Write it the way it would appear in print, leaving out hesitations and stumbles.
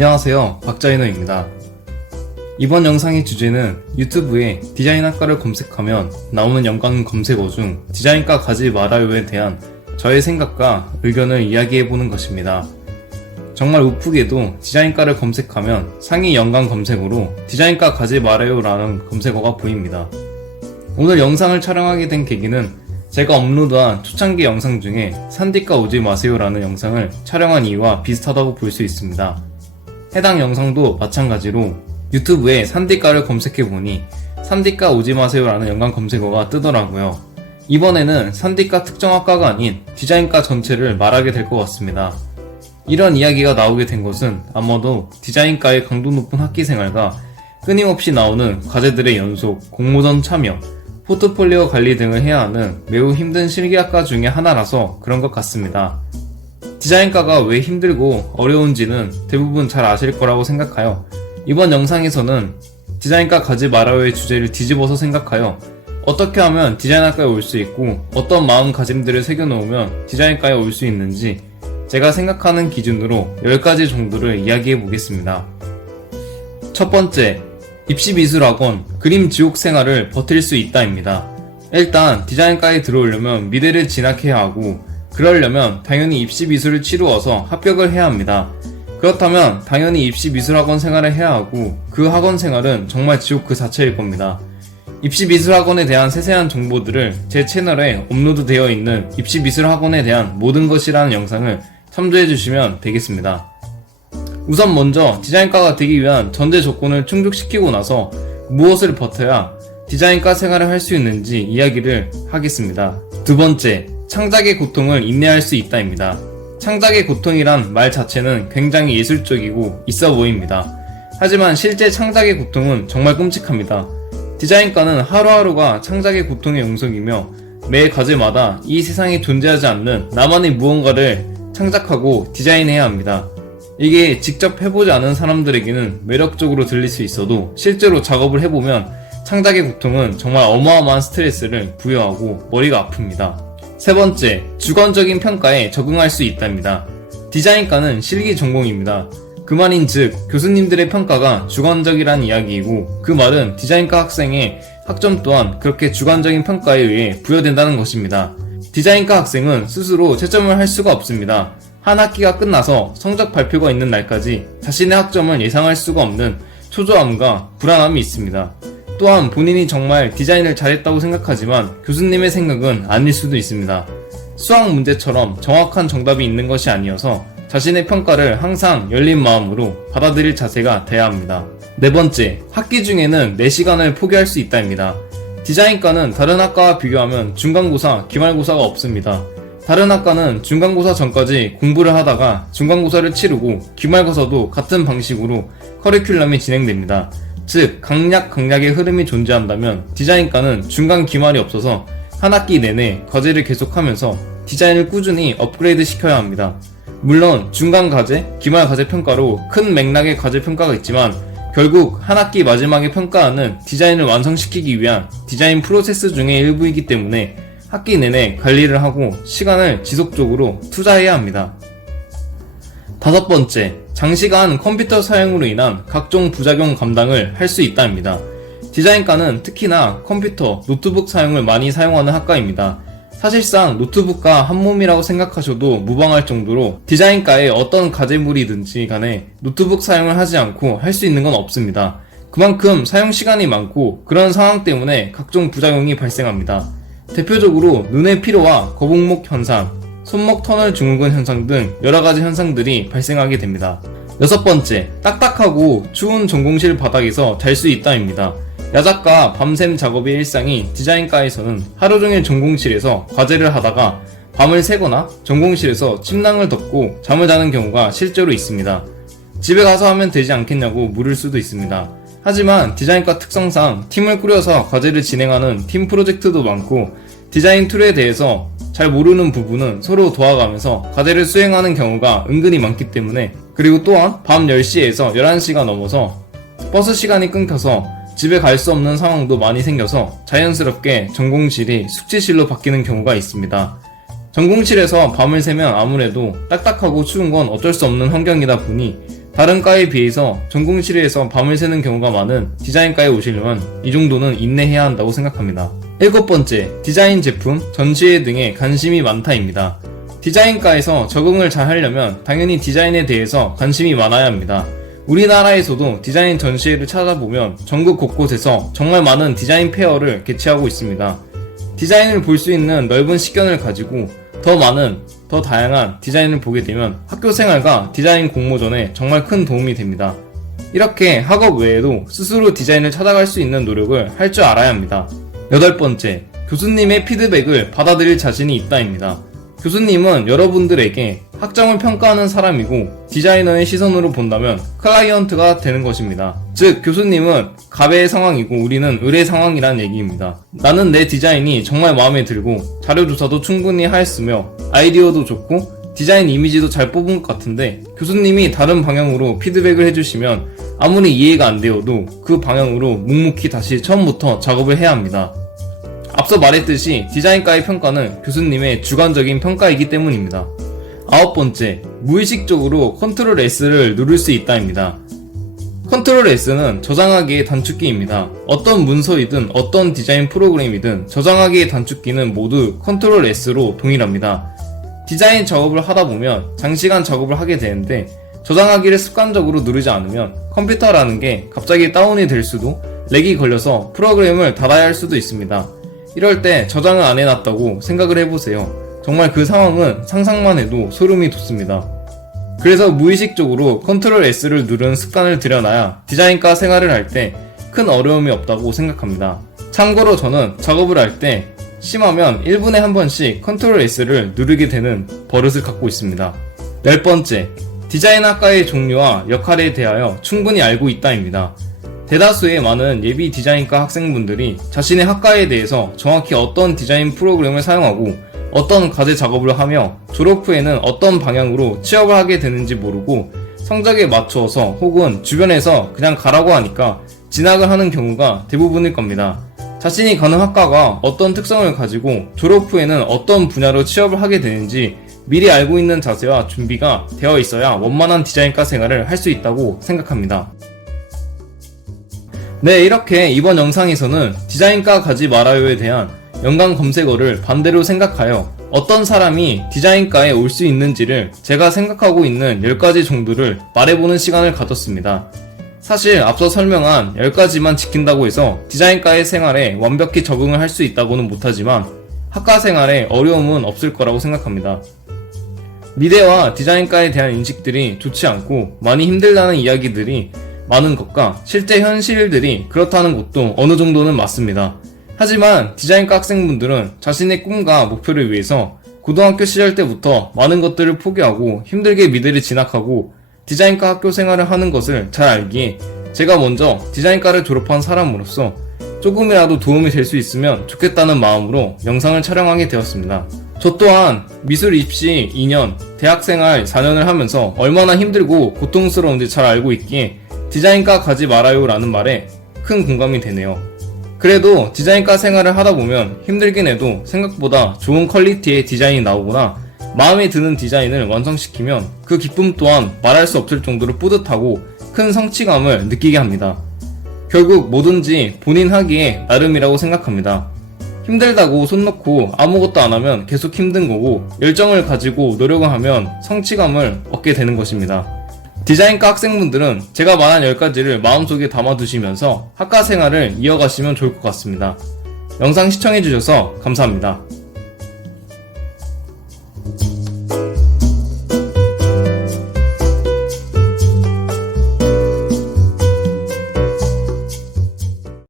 안녕하세요, 박자인호입니다. 이번 영상의 주제는 유튜브에 디자인학과를 검색하면 나오는 연관 검색어 중 디자인과 가지 말아요에 대한 저의 생각과 의견을 이야기해보는 것입니다. 정말 우프게도 디자인과를 검색하면 상위 연관 검색어로 디자인과 가지 말아요 라는 검색어가 보입니다. 오늘 영상을 촬영하게 된 계기는 제가 업로드한 초창기 영상 중에 산디과 오지 마세요 라는 영상을 촬영한 이유와 비슷하다고 볼 수 있습니다. 해당 영상도 마찬가지로 유튜브에 산디과를 검색해보니 산디과 오지 마세요 라는 연관 검색어가 뜨더라고요. 이번에는 산디과 특정 학과가 아닌 디자인과 전체를 말하게 될 것 같습니다. 이런 이야기가 나오게 된 것은 아마도 디자인과의 강도 높은 학기생활과 끊임없이 나오는 과제들의 연속, 공모전 참여, 포트폴리오 관리 등을 해야 하는 매우 힘든 실기학과 중에 하나라서 그런 것 같습니다. 디자인과가 왜 힘들고 어려운지는 대부분 잘 아실 거라고 생각하여 이번 영상에서는 디자인과 가지 말아요의 주제를 뒤집어서 생각하여 어떻게 하면 디자인학과에 올 수 있고 어떤 마음가짐들을 새겨놓으면 디자인과에 올 수 있는지 제가 생각하는 기준으로 10가지 정도를 이야기해 보겠습니다. 첫 번째, 입시미술학원 그림 지옥 생활을 버틸 수 있다입니다. 일단 디자인과에 들어오려면 미대를 진학해야 하고 그러려면 당연히 입시미술을 치루어서 합격을 해야 합니다. 그렇다면 당연히 입시미술학원 생활을 해야 하고 그 학원 생활은 정말 지옥 그 자체일 겁니다. 입시미술학원에 대한 세세한 정보들을 제 채널에 업로드되어 있는 입시미술학원에 대한 모든 것이라는 영상을 참조해주시면 되겠습니다. 우선 먼저 디자인과가 되기 위한 전제 조건을 충족시키고 나서 무엇을 버텨야 디자인과 생활을 할 수 있는지 이야기를 하겠습니다. 두 번째, 창작의 고통을 인내할 수 있다입니다. 창작의 고통이란 말 자체는 굉장히 예술적이고 있어 보입니다. 하지만 실제 창작의 고통은 정말 끔찍합니다. 디자인과는 하루하루가 창작의 고통의 영역이며 매 과제마다 이 세상에 존재하지 않는 나만의 무언가를 창작하고 디자인해야 합니다. 이게 직접 해보지 않은 사람들에게는 매력적으로 들릴 수 있어도 실제로 작업을 해보면 창작의 고통은 정말 어마어마한 스트레스를 부여하고 머리가 아픕니다. 세 번째, 주관적인 평가에 적응할 수 있답니다. 디자인과는 실기 전공입니다. 그 말인즉 교수님들의 평가가 주관적이란 이야기이고 그 말은 디자인과 학생의 학점 또한 그렇게 주관적인 평가에 의해 부여된다는 것입니다. 디자인과 학생은 스스로 채점을 할 수가 없습니다. 한 학기가 끝나서 성적 발표가 있는 날까지 자신의 학점을 예상할 수가 없는 초조함과 불안함이 있습니다. 또한 본인이 정말 디자인을 잘했다고 생각하지만 교수님의 생각은 아닐 수도 있습니다. 수학 문제처럼 정확한 정답이 있는 것이 아니어서 자신의 평가를 항상 열린 마음으로 받아들일 자세가 돼야 합니다. 네 번째, 학기 중에는 4시간을 포기할 수 있다입니다. 디자인과는 다른 학과와 비교하면 중간고사, 기말고사가 없습니다. 다른 학과는 중간고사 전까지 공부를 하다가 중간고사를 치르고 기말고사도 같은 방식으로 커리큘럼이 진행됩니다. 즉 강약의 흐름이 존재한다면 디자인과는 중간 기말이 없어서 한 학기 내내 과제를 계속하면서 디자인을 꾸준히 업그레이드 시켜야 합니다. 물론 중간 과제, 기말 과제 평가로 큰 맥락의 과제 평가가 있지만 결국 한 학기 마지막에 평가하는 디자인을 완성시키기 위한 디자인 프로세스 중의 일부이기 때문에 학기 내내 관리를 하고 시간을 지속적으로 투자해야 합니다. 다섯 번째, 장시간 컴퓨터 사용으로 인한 각종 부작용 감당을 할 수 있다입니다. 디자인과는 특히나 컴퓨터, 노트북 사용을 많이 사용하는 학과입니다. 사실상 노트북과 한몸이라고 생각하셔도 무방할 정도로 디자인과의 어떤 과제물이든지 간에 노트북 사용을 하지 않고 할 수 있는 건 없습니다. 그만큼 사용 시간이 많고 그런 상황 때문에 각종 부작용이 발생합니다. 대표적으로 눈의 피로와 거북목 현상, 손목 터널 증후군 현상 등 여러가지 현상들이 발생하게 됩니다. 여섯 번째, 딱딱하고 추운 전공실 바닥에서 잘 수 있다입니다. 야작과 밤샘 작업의 일상이 디자인과에서는 하루종일 전공실에서 과제를 하다가 밤을 새거나 전공실에서 침낭을 덮고 잠을 자는 경우가 실제로 있습니다. 집에 가서 하면 되지 않겠냐고 물을 수도 있습니다. 하지만 디자인과 특성상 팀을 꾸려서 과제를 진행하는 팀 프로젝트도 많고 디자인 툴에 대해서 잘 모르는 부분은 서로 도와가면서 과제를 수행하는 경우가 은근히 많기 때문에 그리고 또한 밤 10시에서 11시가 넘어서 버스 시간이 끊겨서 집에 갈 수 없는 상황도 많이 생겨서 자연스럽게 전공실이 숙제실로 바뀌는 경우가 있습니다. 전공실에서 밤을 새면 아무래도 딱딱하고 추운 건 어쩔 수 없는 환경이다 보니 다른 과에 비해서 전공실에서 밤을 새는 경우가 많은 디자인과에 오시려면 이 정도는 인내해야 한다고 생각합니다. 7번째, 디자인 제품, 전시회 등에 관심이 많다입니다. 디자인과에서 적응을 잘 하려면 당연히 디자인에 대해서 관심이 많아야 합니다. 우리나라에서도 디자인 전시회를 찾아보면 전국 곳곳에서 정말 많은 디자인 페어를 개최하고 있습니다. 디자인을 볼 수 있는 넓은 식견을 가지고 더 많은, 더 다양한 디자인을 보게 되면 학교 생활과 디자인 공모전에 정말 큰 도움이 됩니다. 이렇게 학업 외에도 스스로 디자인을 찾아갈 수 있는 노력을 할 줄 알아야 합니다. 8번째, 교수님의 피드백을 받아들일 자신이 있다입니다. 교수님은 여러분들에게 학점을 평가하는 사람이고 디자이너의 시선으로 본다면 클라이언트가 되는 것입니다. 즉 교수님은 갑의 상황이고 우리는 을의 상황이라는 얘기입니다. 나는 내 디자인이 정말 마음에 들고 자료조사도 충분히 하였으며 아이디어도 좋고 디자인 이미지도 잘 뽑은 것 같은데 교수님이 다른 방향으로 피드백을 해주시면 아무리 이해가 안 되어도 그 방향으로 묵묵히 다시 처음부터 작업을 해야 합니다. 앞서 말했듯이 디자인과의 평가는 교수님의 주관적인 평가이기 때문입니다. 9번째, 무의식적으로 컨트롤 S를 누를 수 있다입니다. 컨트롤 S는 저장하기의 단축키입니다. 어떤 문서이든 어떤 디자인 프로그램이든 저장하기의 단축키는 모두 컨트롤 S로 동일합니다. 디자인 작업을 하다 보면 장시간 작업을 하게 되는데 저장하기를 습관적으로 누르지 않으면 컴퓨터라는 게 갑자기 다운이 될 수도 렉이 걸려서 프로그램을 닫아야 할 수도 있습니다. 이럴 때 저장을 안 해놨다고 생각을 해보세요. 정말 그 상황은 상상만 해도 소름이 돋습니다. 그래서 무의식적으로 컨트롤 S를 누르는 습관을 들여놔야 디자인과 생활을 할 때 큰 어려움이 없다고 생각합니다. 참고로 저는 작업을 할 때 심하면 1분에 한 번씩 컨트롤 S를 누르게 되는 버릇을 갖고 있습니다. 10번째, 디자인학과의 종류와 역할에 대하여 충분히 알고 있다입니다. 대다수의 많은 예비 디자인과 학생분들이 자신의 학과에 대해서 정확히 어떤 디자인 프로그램을 사용하고 어떤 과제 작업을 하며 졸업 후에는 어떤 방향으로 취업을 하게 되는지 모르고 성적에 맞추어서 혹은 주변에서 그냥 가라고 하니까 진학을 하는 경우가 대부분일 겁니다. 자신이 가는 학과가 어떤 특성을 가지고 졸업 후에는 어떤 분야로 취업을 하게 되는지 미리 알고 있는 자세와 준비가 되어 있어야 원만한 디자인과 생활을 할 수 있다고 생각합니다. 네, 이렇게 이번 영상에서는 디자인과 가지 말아요에 대한 연관 검색어를 반대로 생각하여 어떤 사람이 디자인과에 올 수 있는지를 제가 생각하고 있는 10가지 정도를 말해보는 시간을 가졌습니다. 사실 앞서 설명한 10가지만 지킨다고 해서 디자인과의 생활에 완벽히 적응을 할 수 있다고는 못하지만 학과 생활에 어려움은 없을 거라고 생각합니다. 미대와 디자인과에 대한 인식들이 좋지 않고 많이 힘들다는 이야기들이 많은 것과 실제 현실들이 그렇다는 것도 어느 정도는 맞습니다. 하지만 디자인과 학생분들은 자신의 꿈과 목표를 위해서 고등학교 시절 때부터 많은 것들을 포기하고 힘들게 미대를 진학하고 디자인과 학교 생활을 하는 것을 잘 알기에 제가 먼저 디자인과를 졸업한 사람으로서 조금이라도 도움이 될 수 있으면 좋겠다는 마음으로 영상을 촬영하게 되었습니다. 저 또한 미술 입시 2년, 대학생활 4년을 하면서 얼마나 힘들고 고통스러운지 잘 알고 있기에 디자인과 가지 말아요 라는 말에 큰 공감이 되네요. 그래도 디자인과 생활을 하다 보면 힘들긴 해도 생각보다 좋은 퀄리티의 디자인이 나오거나 마음에 드는 디자인을 완성시키면 그 기쁨 또한 말할 수 없을 정도로 뿌듯하고 큰 성취감을 느끼게 합니다. 결국 뭐든지 본인 하기에 나름이라고 생각합니다. 힘들다고 손 놓고 아무것도 안 하면 계속 힘든 거고 열정을 가지고 노력을 하면 성취감을 얻게 되는 것입니다. 디자인과 학생분들은 제가 말한 10가지를 마음속에 담아두시면서 학과 생활을 이어가시면 좋을 것 같습니다. 영상 시청해주셔서 감사합니다.